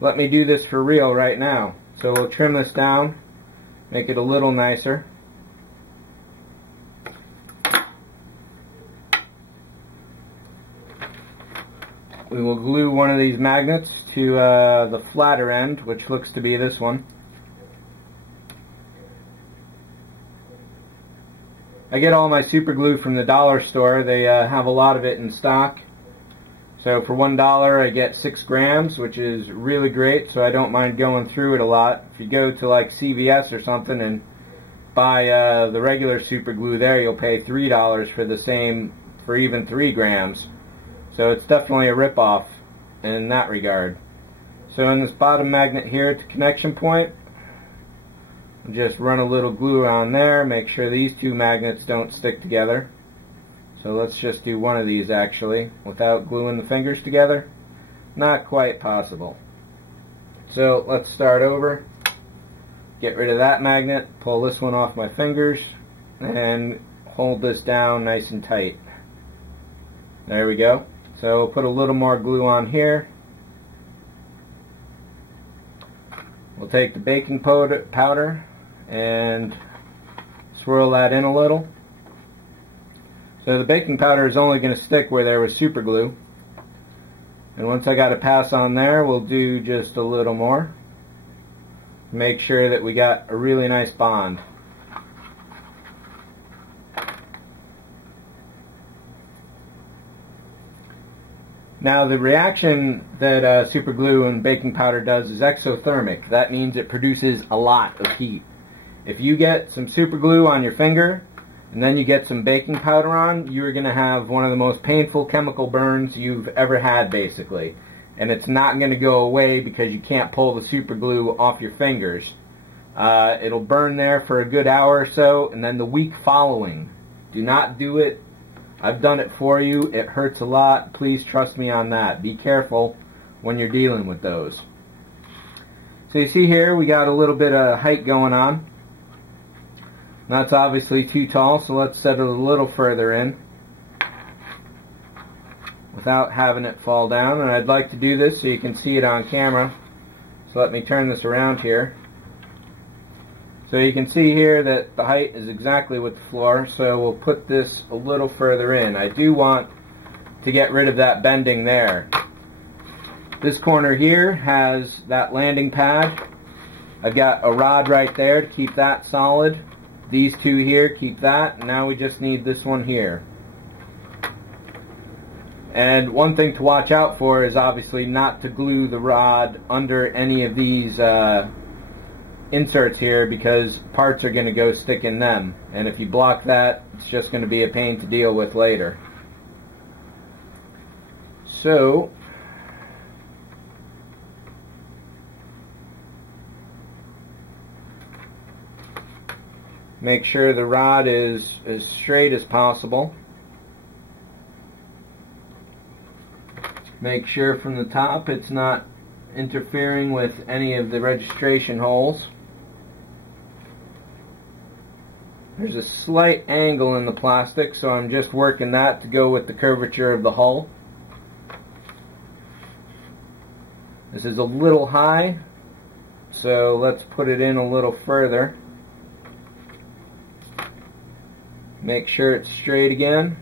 let me do this for real right now. So we'll trim this down, make it a little nicer. We will glue one of these magnets to the flatter end, which looks to be this one. I get all my super glue from the dollar store. They have a lot of it in stock. So for $1 I get 6 grams, which is really great, so I don't mind going through it a lot. If you go to like CVS or something and buy the regular super glue there, you'll pay $3 for the same, for even 3 grams. So it's definitely a rip-off in that regard. So in this bottom magnet here at the connection point, just run a little glue on there, make sure these two magnets don't stick together. So let's just do one of these actually, without gluing the fingers together. Not quite possible. So let's start over. Get rid of that magnet, pull this one off my fingers, and hold this down nice and tight. There we go. So we'll put a little more glue on here. We'll take the baking powder and swirl that in a little. So the baking powder is only going to stick where there was super glue. And once I got a pass on there, we'll do just a little more. Make sure that we got a really nice bond. Now the reaction that super glue and baking powder does is exothermic. That means it produces a lot of heat. If you get some super glue on your finger and then you get some baking powder on, you're going to have one of the most painful chemical burns you've ever had basically. And it's not going to go away because you can't pull the super glue off your fingers. It'll burn there for a good hour or so, and then the week following. Do not do it. I've done it for you. It hurts a lot. Please trust me on that. Be careful when you're dealing with those. So you see here we got a little bit of height going on. That's obviously too tall, so let's set it a little further in without having it fall down. And I'd like to do this so you can see it on camera. So let me turn this around here. So you can see here that the height is exactly with the floor, so we'll put this a little further in. I do want to get rid of that bending there. This corner here has that landing pad. I've got a rod right there to keep that solid. These two here keep that, and now we just need this one here. And one thing to watch out for is obviously not to glue the rod under any of these inserts here, because parts are going to go stick in them, and if you block that, it's just going to be a pain to deal with later. So make sure the rod is as straight as possible. Make sure from the top it's not interfering with any of the registration holes. There's a slight angle in the plastic, so I'm just working that to go with the curvature of the hull. This is a little high, so let's put it in a little further. Make sure it's straight again.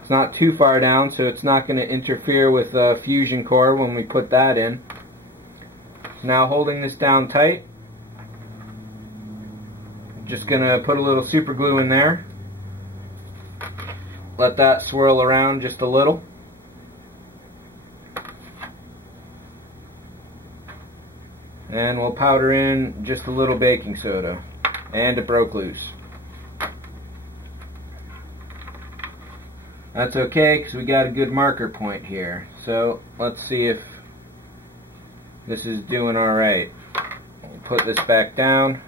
It's not too far down, so it's not going to interfere with the fusion core when we put that in. Now holding this down tight, just going to put a little super glue in there. Let that swirl around just a little. And we'll powder in just a little baking soda. And it broke loose. That's okay, because we got a good marker point here. So let's see if this is doing alright. We'll put this back down.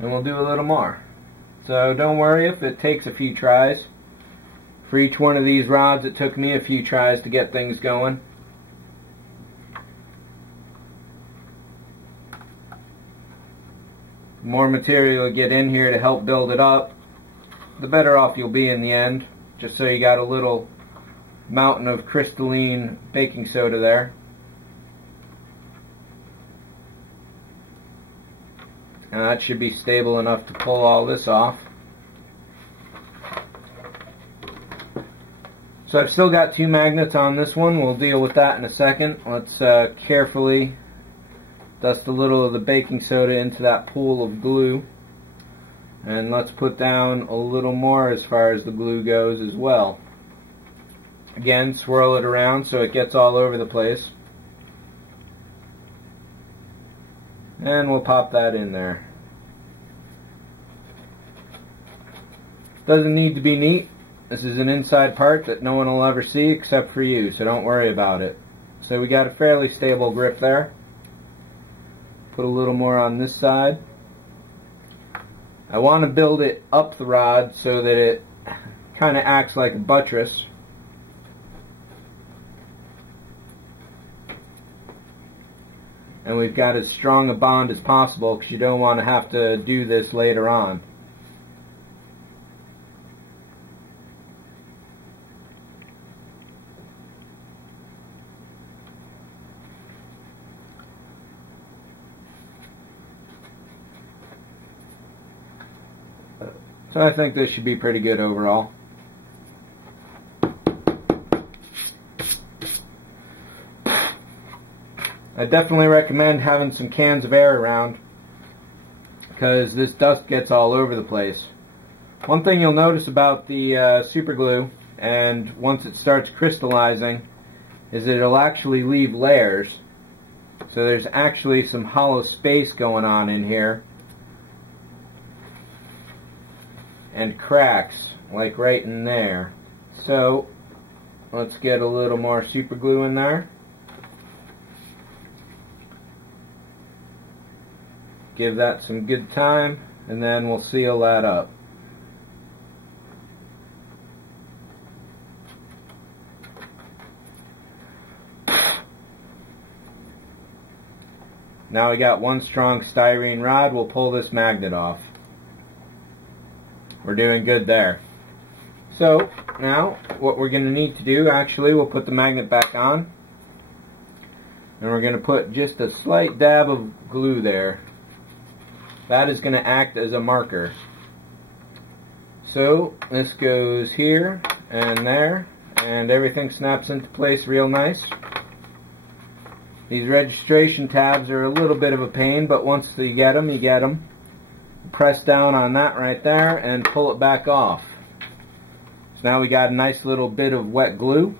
And we'll do a little more. So don't worry if it takes a few tries. For each one of these rods, it took me a few tries to get things going. The more material you get in here to help build it up, the better off you'll be in the end. Just so you got a little mountain of crystalline baking soda there. And that should be stable enough to pull all this off. So I've still got 2 magnets on this one. We'll deal with that in a second. Let's carefully dust a little of the baking soda into that pool of glue. And let's put down a little more as far as the glue goes as well. Again, swirl it around so it gets all over the place. And we'll pop that in there. Doesn't need to be neat. This is an inside part that no one will ever see except for you, so don't worry about it. So we got a fairly stable grip there. Put a little more on this side. I want to build it up the rod so that it kind of acts like a buttress. And we've got as strong a bond as possible because you don't want to have to do this later on. So I think this should be pretty good overall. I definitely recommend having some cans of air around because this dust gets all over the place. One thing you'll notice about the super glue, and once it starts crystallizing, is that it'll actually leave layers. So there's actually some hollow space going on in here. And cracks, like right in there. So let's get a little more super glue in there. Give that some good time, and then we'll seal that up. Now we got one strong styrene rod. We'll pull this magnet off. We're doing good there. So now what we're going to need to do, actually, we'll put the magnet back on, and we're going to put just a slight dab of glue there. That is going to act as a marker. So this goes here and there, and everything snaps into place real nice. These registration tabs are a little bit of a pain, but once you get them, you get them. Press down on that right there and pull it back off. So now we got a nice little bit of wet glue.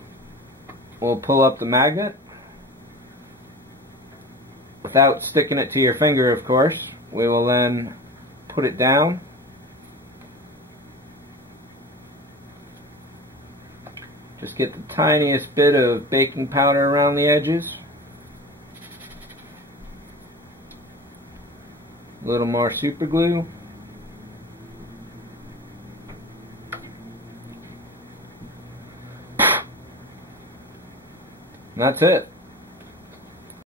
We'll pull up the magnet without sticking it to your finger, of course. We will then put it down. Just get the tiniest bit of baking powder around the edges. A little more super glue. And that's it.